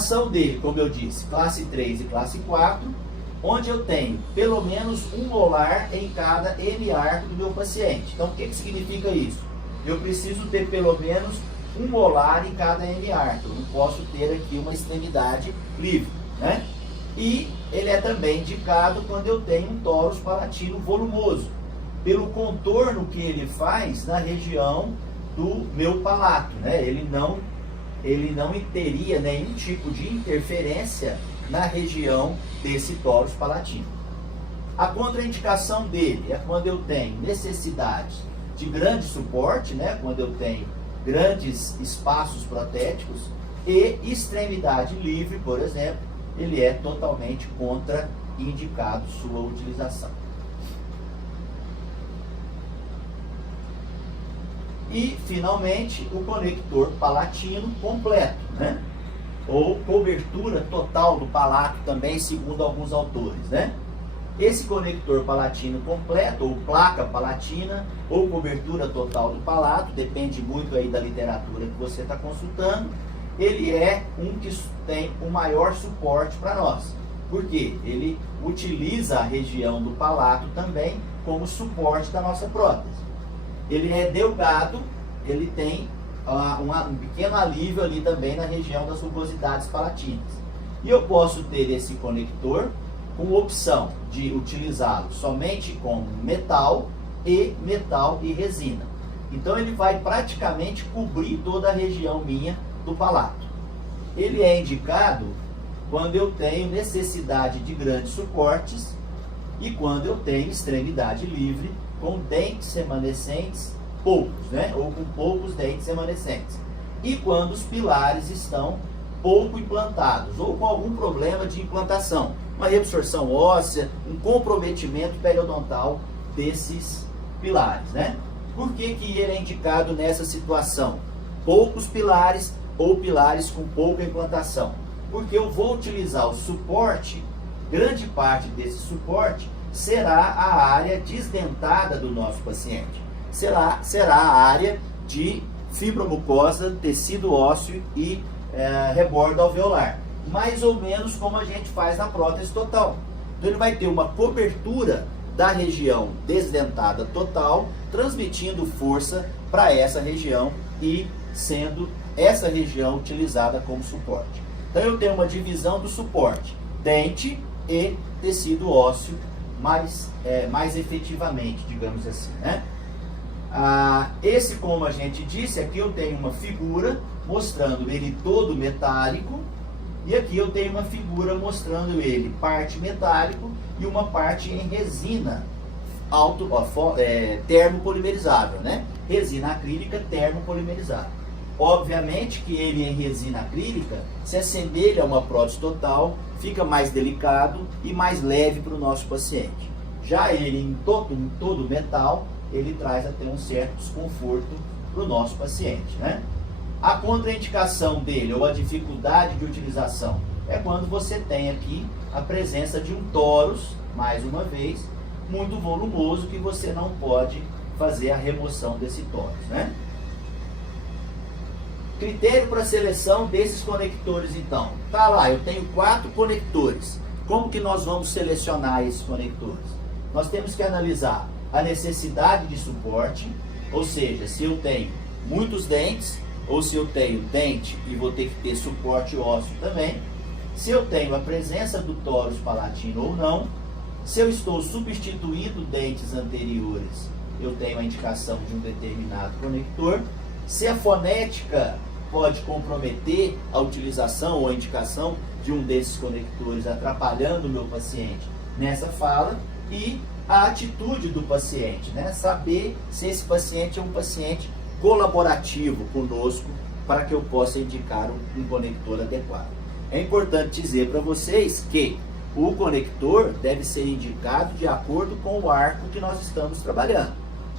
indicação dele, como eu disse, classe 3 e classe 4, onde eu tenho pelo menos 1 molar em cada hemiarco do meu paciente. Então, o que significa isso? Eu preciso ter pelo menos 1 molar em cada hemiarco. Eu não posso ter aqui uma extremidade livre, né? E ele é também indicado quando eu tenho um tórus palatino volumoso, pelo contorno que ele faz na região do meu palato, né? Ele não teria nenhum tipo de interferência na região desse tórus palatino. A contraindicação dele é quando eu tenho necessidade de grande suporte, né? Quando eu tenho grandes espaços protéticos, e extremidade livre, por exemplo, ele é totalmente contraindicado sua utilização. E, finalmente, o conector palatino completo, né? Ou cobertura total do palato também, segundo alguns autores, né? Esse conector palatino completo, ou placa palatina, ou cobertura total do palato, depende muito aí da literatura que você está consultando, ele é um que tem o maior suporte para nós. Porque ele utiliza a região do palato também como suporte da nossa prótese. Ele é delgado, ele tem um pequeno alívio ali também na região das rugosidades palatinas. E eu posso ter esse conector com opção de utilizá-lo somente com metal e resina. Então ele vai praticamente cobrir toda a região minha do palato. Ele é indicado quando eu tenho necessidade de grandes suportes e quando eu tenho extremidade livre com dentes remanescentes poucos, né? Ou com poucos dentes remanescentes. E quando os pilares estão pouco implantados ou com algum problema de implantação, uma reabsorção óssea, um comprometimento periodontal desses pilares, né? Por que ele é indicado nessa situação? Poucos pilares ou pilares com pouca implantação. Porque eu vou utilizar o suporte, grande parte desse suporte será a área desdentada do nosso paciente. Será a área de fibromucosa, tecido ósseo e rebordo alveolar. Mais ou menos como a gente faz na prótese total. Então ele vai ter uma cobertura da região desdentada total, transmitindo força para essa região e sendo essa região utilizada como suporte. Então eu tenho uma divisão do suporte, dente e tecido ósseo, mais efetivamente, digamos assim, né? Esse, como a gente disse, aqui eu tenho uma figura mostrando ele todo metálico, e aqui eu tenho uma figura mostrando ele parte metálico e uma parte em resina termopolimerizável, né? Resina acrílica termopolimerizável. Obviamente que ele em resina acrílica se assemelha a uma prótese total, fica mais delicado e mais leve para o nosso paciente. Já ele em todo metal, ele traz até um certo desconforto para o nosso paciente, né? A contraindicação dele, ou a dificuldade de utilização, é quando você tem aqui a presença de um tórus, mais uma vez, muito volumoso, que você não pode fazer a remoção desse tórus, né? Critério para seleção desses conectores, então. Tá lá, eu tenho 4 conectores. Como que nós vamos selecionar esses conectores? Nós temos que analisar a necessidade de suporte, ou seja, se eu tenho muitos dentes, ou se eu tenho dente e vou ter que ter suporte ósseo também, se eu tenho a presença do tórus palatino ou não, se eu estou substituindo dentes anteriores, eu tenho a indicação de um determinado conector, se a fonética pode comprometer a utilização ou a indicação de um desses conectores, atrapalhando o meu paciente nessa fala, e a atitude do paciente, né? Saber se esse paciente é um paciente colaborativo conosco para que eu possa indicar um conector adequado. É importante dizer para vocês que o conector deve ser indicado de acordo com o arco que nós estamos trabalhando.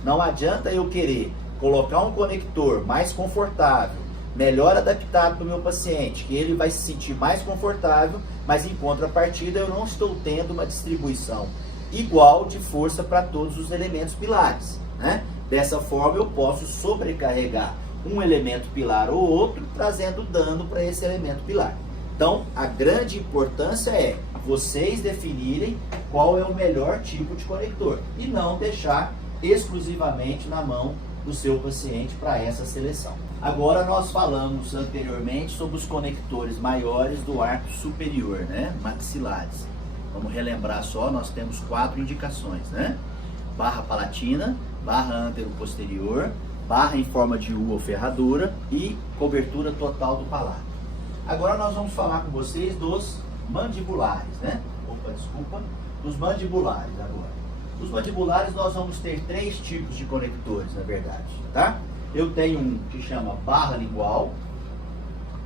Não adianta eu querer colocar um conector mais confortável, melhor adaptado para o meu paciente, que ele vai se sentir mais confortável, mas em contrapartida eu não estou tendo uma distribuição igual de força para todos os elementos pilares, né? Dessa forma eu posso sobrecarregar um elemento pilar ou outro, trazendo dano para esse elemento pilar. Então, a grande importância é vocês definirem qual é o melhor tipo de conector e não deixar exclusivamente na mão do seu paciente para essa seleção. Agora nós falamos anteriormente sobre os conectores maiores do arco superior, né? Maxilares. Vamos relembrar só, nós temos 4 indicações, né? Barra palatina, barra antero-posterior, barra em forma de U ou ferradura e cobertura total do palato. Agora nós vamos falar com vocês dos mandibulares, né? Opa, desculpa. Dos mandibulares agora. Os mandibulares nós vamos ter 3 tipos de conectores, na verdade, tá? Eu tenho um que chama barra lingual,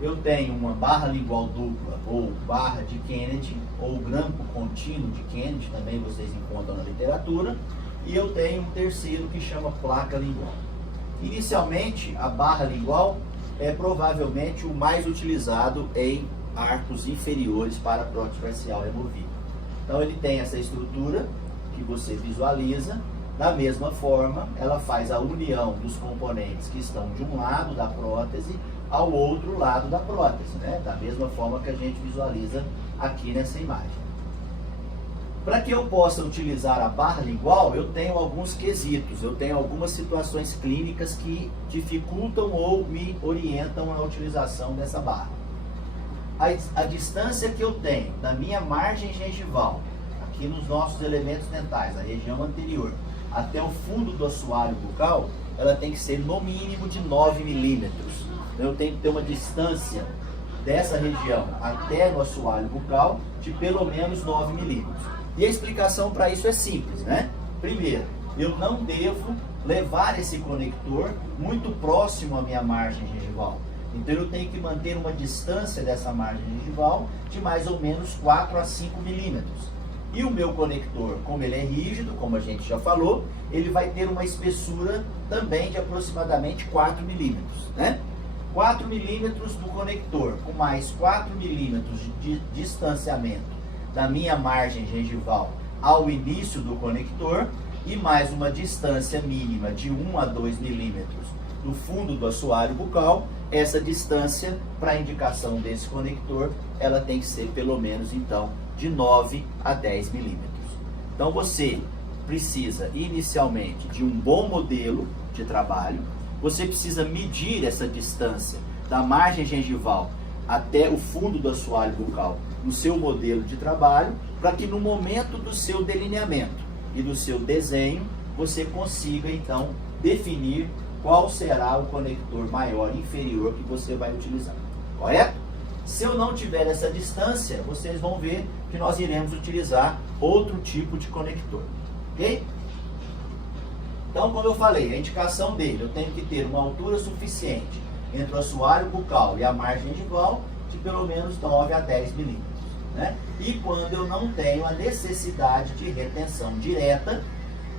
eu tenho uma barra lingual dupla ou barra de Kennedy, ou grampo contínuo de Kennedy, também vocês encontram na literatura, e eu tenho um terceiro que chama placa lingual. Inicialmente, a barra lingual é provavelmente o mais utilizado em arcos inferiores para prótese parcial removível. Então ele tem essa estrutura que você visualiza. Da mesma forma, ela faz a união dos componentes que estão de um lado da prótese ao outro lado da prótese, né? Da mesma forma que a gente visualiza aqui nessa imagem. Para que eu possa utilizar a barra lingual, eu tenho alguns quesitos, eu tenho algumas situações clínicas que dificultam ou me orientam na utilização dessa barra. A distância que eu tenho da minha margem gengival, aqui nos nossos elementos dentais, a região anterior, até o fundo do assoalho bucal, ela tem que ser no mínimo de 9 milímetros. Então eu tenho que ter uma distância dessa região até o assoalho bucal de pelo menos 9 milímetros. E a explicação para isso é simples, né? Primeiro, eu não devo levar esse conector muito próximo à minha margem gengival. Então eu tenho que manter uma distância dessa margem gengival de mais ou menos 4 a 5 milímetros. E o meu conector, como ele é rígido, como a gente já falou, ele vai ter uma espessura também de aproximadamente 4 milímetros, né? 4 milímetros do conector, com mais 4 milímetros de distanciamento da minha margem gengival ao início do conector e mais uma distância mínima de 1 a 2 milímetros do fundo do assoalho bucal. Essa distância para a indicação desse conector, ela tem que ser pelo menos então de 9 a 10 milímetros. Então você precisa inicialmente de um bom modelo de trabalho, você precisa medir essa distância da margem gengival até o fundo do assoalho bucal no seu modelo de trabalho, para que no momento do seu delineamento e do seu desenho, você consiga então definir qual será o conector maior e inferior que você vai utilizar, correto? Se eu não tiver essa distância, vocês vão ver que nós iremos utilizar outro tipo de conector, ok? Então, como eu falei, a indicação dele, eu tenho que ter uma altura suficiente entre o assoalho bucal e a margem gengival de pelo menos 9 a 10 milímetros, né? E quando eu não tenho a necessidade de retenção direta,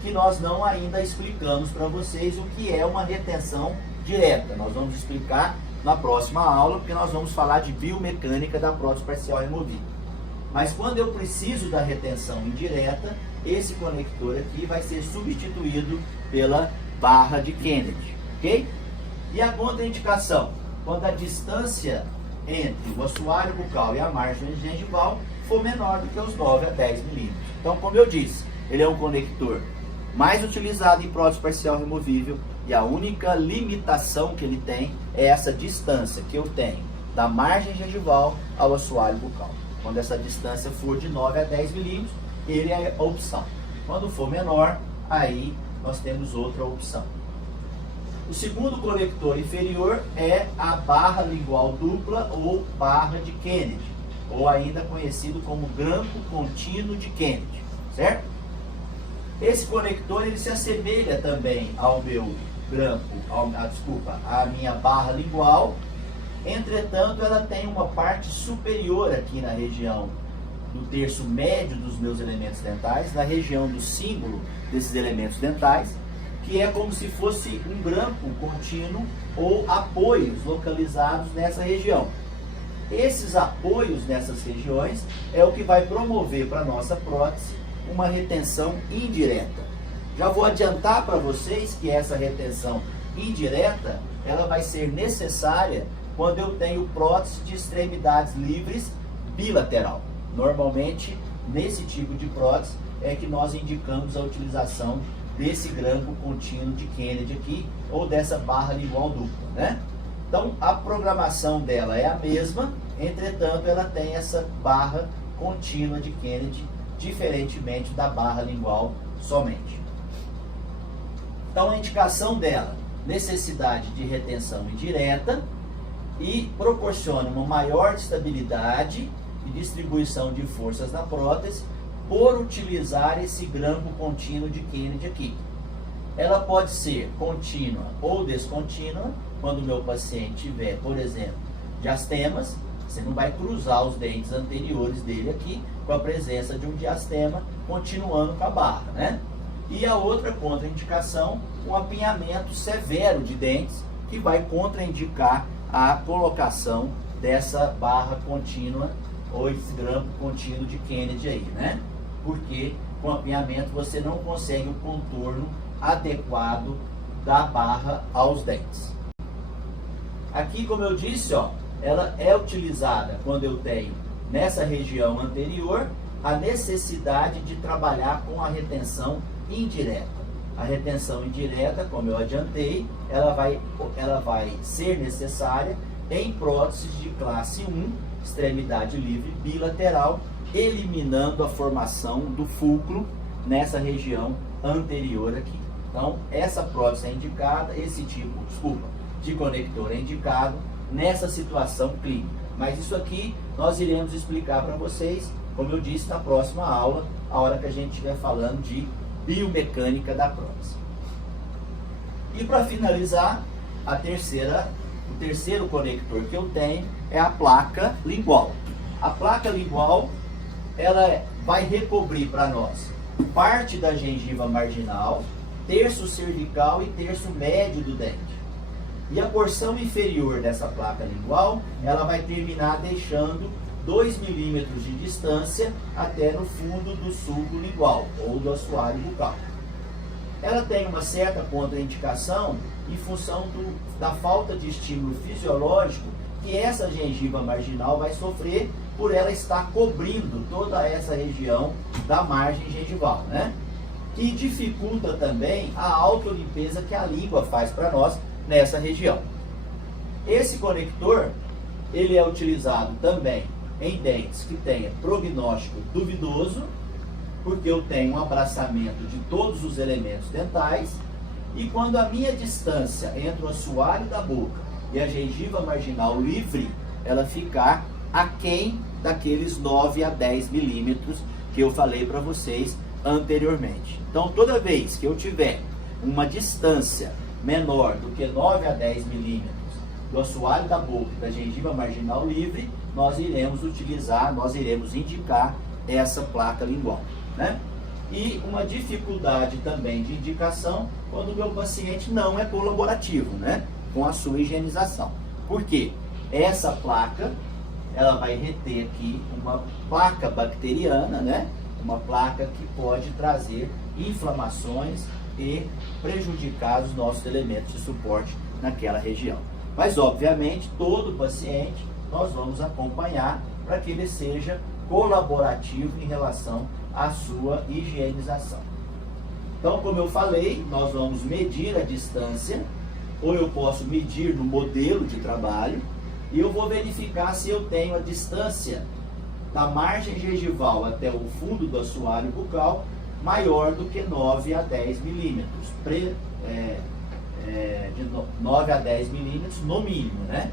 que nós não ainda explicamos para vocês o que é uma retenção direta. Nós vamos explicar na próxima aula, porque nós vamos falar de biomecânica da prótese parcial removível. Mas quando eu preciso da retenção indireta, esse conector aqui vai ser substituído pela barra de Kennedy, ok? E a contraindicação, quando a distância entre o assoalho bucal e a margem gengival for menor do que os 9 a 10 milímetros. Então, como eu disse, ele é um conector mais utilizado em prótese parcial removível, e a única limitação que ele tem é essa distância que eu tenho da margem gengival ao assoalho bucal. Quando essa distância for de 9 a 10 milímetros, ele é a opção. Quando for menor, aí nós temos outra opção. O segundo conector inferior é a barra lingual dupla ou barra de Kennedy, ou ainda conhecido como grampo contínuo de Kennedy, certo? Esse conector ele se assemelha também ao meu grampo, à minha barra lingual. Entretanto, ela tem uma parte superior aqui na região do terço médio dos meus elementos dentais, na região do símbolo desses elementos dentais, que é como se fosse um grampo contínuo ou apoios localizados nessa região. Esses apoios nessas regiões é o que vai promover para a nossa prótese uma retenção indireta. Já vou adiantar para vocês que essa retenção indireta, ela vai ser necessária quando eu tenho prótese de extremidades livres bilateral. Normalmente, nesse tipo de prótese, é que nós indicamos a utilização desse grampo contínuo de Kennedy aqui, ou dessa barra lingual dupla, né? Então, a programação dela é a mesma, entretanto, ela tem essa barra contínua de Kennedy, diferentemente da barra lingual somente. Então, a indicação dela, necessidade de retenção indireta, e proporciona uma maior estabilidade e distribuição de forças na prótese por utilizar esse grampo contínuo de Kennedy aqui. Ela pode ser contínua ou descontínua, quando o meu paciente tiver, por exemplo, diastemas, você não vai cruzar os dentes anteriores dele aqui com a presença de um diastema continuando com a barra, né? E a outra contraindicação, um apinhamento severo de dentes, que vai contraindicar a colocação dessa barra contínua ou esse grampo contínuo de Kennedy aí, né? Porque com apinhamento você não consegue o contorno adequado da barra aos dentes. Aqui, como eu disse, ó, ela é utilizada quando eu tenho nessa região anterior a necessidade de trabalhar com a retenção indireta. A retenção indireta, como eu adiantei, ela vai ser necessária em próteses de classe 1, extremidade livre bilateral, eliminando a formação do fulcro nessa região anterior aqui. Então, essa prótese é indicada, esse tipo, de conector é indicado nessa situação clínica. Mas isso aqui nós iremos explicar para vocês, como eu disse, na próxima aula, a hora que a gente estiver falando de biomecânica da prótese. E para finalizar, o terceiro conector que eu tenho é a placa lingual. A placa lingual, ela vai recobrir para nós parte da gengiva marginal, terço cervical e terço médio do dente. E a porção inferior dessa placa lingual, ela vai terminar deixando 2 milímetros de distância até no fundo do sulco lingual, ou do assoalho bucal. Ela tem uma certa contraindicação em função da falta de estímulo fisiológico que essa gengiva marginal vai sofrer por ela estar cobrindo toda essa região da margem gengival, né? Que dificulta também a autolimpeza que a língua faz para nós nessa região. Esse conector, ele é utilizado também em dentes que tenha prognóstico duvidoso, porque eu tenho um abraçamento de todos os elementos dentais, e quando a minha distância entre o assoalho da boca e a gengiva marginal livre, ela ficar aquém daqueles 9 a 10 milímetros que eu falei para vocês anteriormente. Então, toda vez que eu tiver uma distância menor do que 9 a 10 milímetros do assoalho da boca e da gengiva marginal livre, nós iremos indicar essa placa lingual, né? E uma dificuldade também de indicação quando o meu paciente não é colaborativo, né, com a sua higienização. Por quê? Essa placa, ela vai reter aqui uma placa bacteriana, né? Uma placa que pode trazer inflamações e prejudicar os nossos elementos de suporte naquela região. Mas, obviamente, todo paciente nós vamos acompanhar para que ele seja colaborativo em relação à sua higienização. Então, como eu falei, nós vamos medir a distância, ou eu posso medir no modelo de trabalho, e eu vou verificar se eu tenho a distância da margem gengival até o fundo do assoalho bucal maior do que 9 a 10 milímetros, de 9 a 10 milímetros no mínimo, né?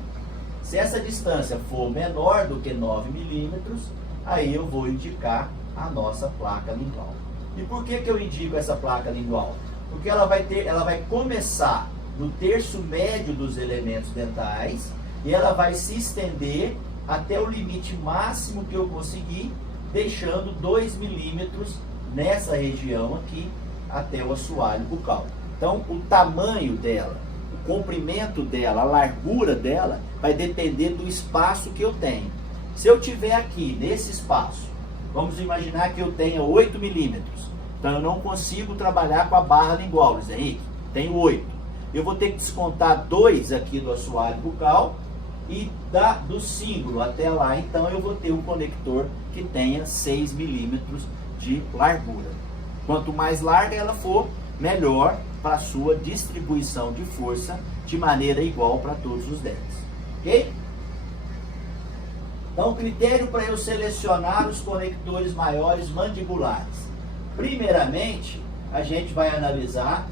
Se essa distância for menor do que 9 milímetros, aí eu vou indicar a nossa placa lingual. E por que eu indico essa placa lingual? Porque ela vai começar no terço médio dos elementos dentais e ela vai se estender até o limite máximo que eu conseguir, deixando 2 milímetros nessa região aqui até o assoalho bucal. Então, o tamanho dela, o comprimento dela, a largura dela, vai depender do espaço que eu tenho. Se eu tiver aqui, nesse espaço, vamos imaginar que eu tenha 8 milímetros. Então, eu não consigo trabalhar com a barra lingual, Luiz Henrique. Tenho 8. Eu vou ter que descontar 2 aqui do assoalho bucal e do símbolo até lá, então eu vou ter um conector que tenha 6 milímetros de largura. Quanto mais larga ela for, melhor para a sua distribuição de força de maneira igual para todos os dentes. Ok? Então, critério para eu selecionar os conectores maiores mandibulares. Primeiramente, a gente vai analisar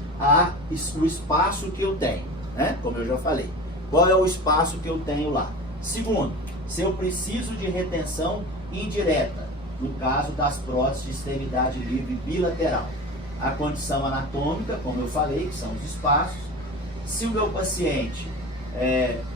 o espaço que eu tenho, né? Como eu já falei. Qual é o espaço que eu tenho lá? Segundo, se eu preciso de retenção indireta, no caso das próteses de extremidade livre bilateral. A condição anatômica, como eu falei, que são os espaços. Se o meu paciente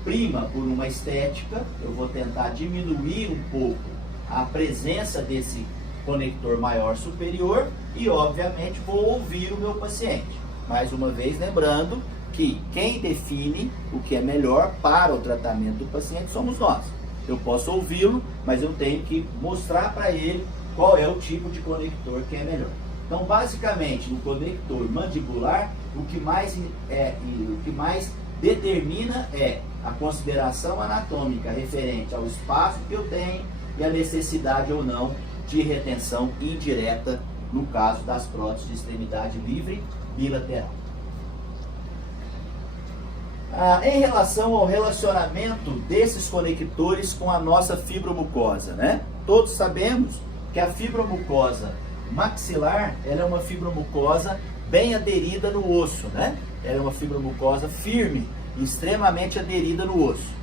prima por uma estética, eu vou tentar diminuir um pouco a presença desse conector maior superior e, obviamente, vou ouvir o meu paciente. Mais uma vez, lembrando que quem define o que é melhor para o tratamento do paciente somos nós. Eu posso ouvi-lo, mas eu tenho que mostrar para ele qual é o tipo de conector que é melhor. Então, basicamente, no conector mandibular, o que mais determina é a consideração anatômica referente ao espaço que eu tenho e a necessidade ou não de retenção indireta no caso das próteses de extremidade livre bilateral. Em relação ao relacionamento desses conectores com a nossa fibromucosa, né? Todos sabemos que a fibromucosa maxilar, ela é uma fibromucosa bem aderida no osso, né? Ela é uma fibromucosa firme, extremamente aderida no osso.